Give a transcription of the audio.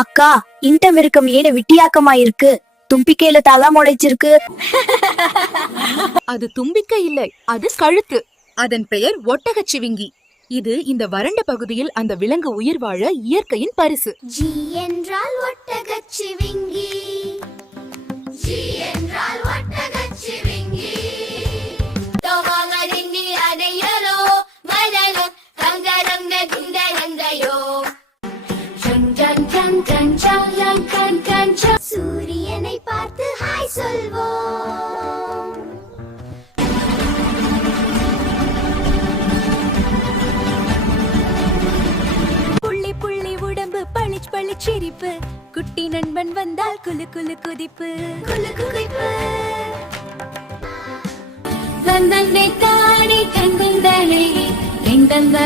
அக்கா இந்த மிருகம் ஏன விட்டியாக்கமா இருக்கு, தும்பிக்கையில தலை முளைச்சிருக்கு. அது தும்பிக்கை இல்லை, அது கழுத்து. அதன் பெயர் ஒட்டகச்சிவிங்கி. இது இந்த வறண்ட பகுதியில் அந்த விலங்கு உயிர் வாழ இயற்கையின் பரிசு. ஜி என்றால் ஒட்டகச்சிவிங்கி, ஜி என்றால் ஒட்டகச்சிவிங்கி. தோமாங்கடிங்கி அடையலோ மலலோ தங்கரங்க குண்டரங்கயோ. ஜன் ஜன் ஜன் ஜன் ஜன் கன் கன் ஜன். சூரியனை பார்த்து ஹாய் சொல்வோம். புள்ளி புள்ளி உடம்பு பளிச் பளிச் சிரிப்பு, குட்டி நண்பன் வந்தால் குலு குலு குதிப்பு, குலு குதிப்பு. தந்தனை தானே தந்தனை எந்தந்த